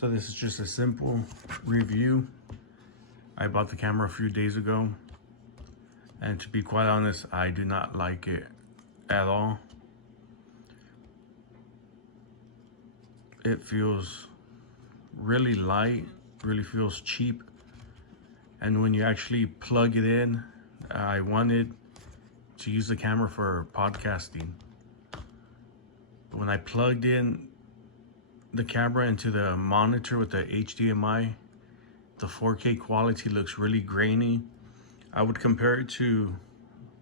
So this is just a simple review. I bought the camera a few days ago, and to be quite honest, I do not like it at all. It feels really light, really feels cheap. And when you actually plug it in, I wanted to use the camera for podcasting. But when I plugged in the camera into the monitor with the HDMI, the 4K quality looks really grainy. I would compare it to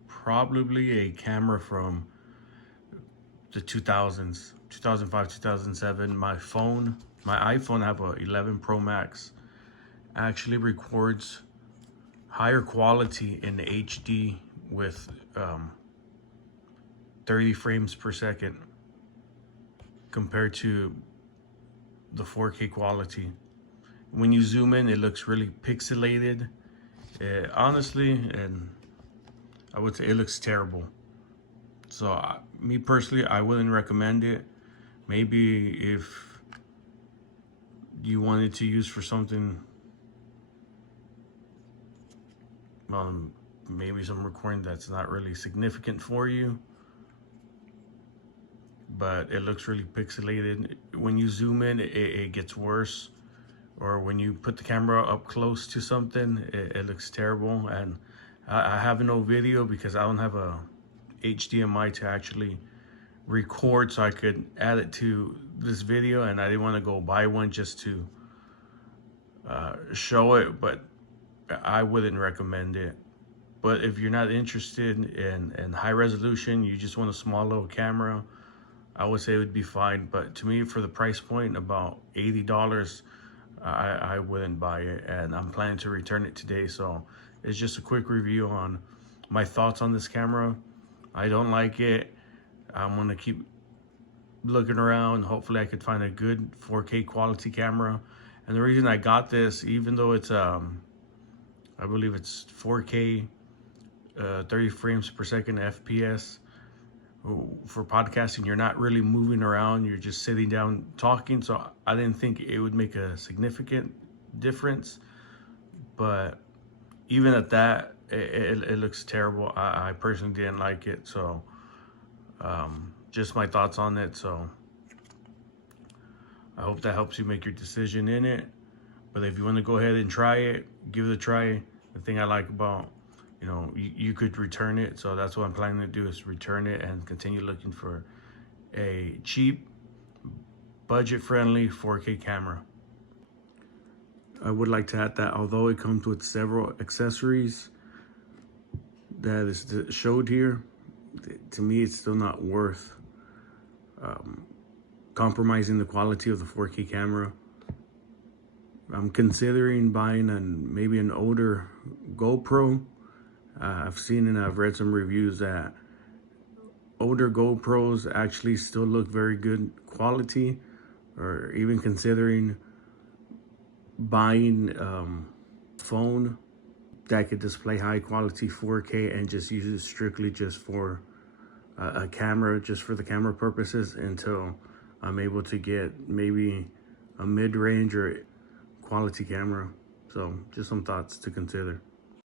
probably a camera from the 2000s, 2005, 2007. My iPhone, I have a 11 Pro Max, actually records higher quality in HD with 30 frames per second compared to the 4K quality. When you zoom in, it looks really pixelated. Honestly, and I would say it looks terrible. So me personally, I wouldn't recommend it. Maybe if you wanted to use for something, maybe some recording that's not really significant for you, but it looks really pixelated. When you zoom in, it gets worse. Or when you put the camera up close to something, it looks terrible. And I have no video because I don't have a HDMI to actually record so I could add it to this video, and I didn't want to go buy one just to show it, but I wouldn't recommend it. But if you're not interested in high resolution, you just want a small little camera, I would say it would be fine. But to me, for the price point, about $80, I wouldn't buy it, and I'm planning to return it today. So it's just a quick review on my thoughts on this camera. I don't like it. I'm gonna keep looking around. Hopefully I could find a good 4K quality camera. And the reason I got this, even though it's I believe it's 4K 30 frames per second FPS, for podcasting, you're not really moving around, you're just sitting down talking. So I didn't think it would make a significant difference, but even at that, it looks terrible. I personally didn't like it. So just my thoughts on it. So I hope that helps you make your decision in it. But if you want to go ahead and try it, give it a try. The thing I like about, you could return it. So that's what I'm planning to do, is return it and continue looking for a cheap, budget-friendly 4K camera. I would like to add that although it comes with several accessories that is showed here, to me it's still not worth compromising the quality of the 4K camera. I'm considering buying maybe an older GoPro. I've seen and I've read some reviews that older GoPros actually still look very good quality, or even considering buying phone that could display high quality 4K and just use it strictly just for a camera, just for the camera purposes, until I'm able to get maybe a mid-range or quality camera. So just some thoughts to consider.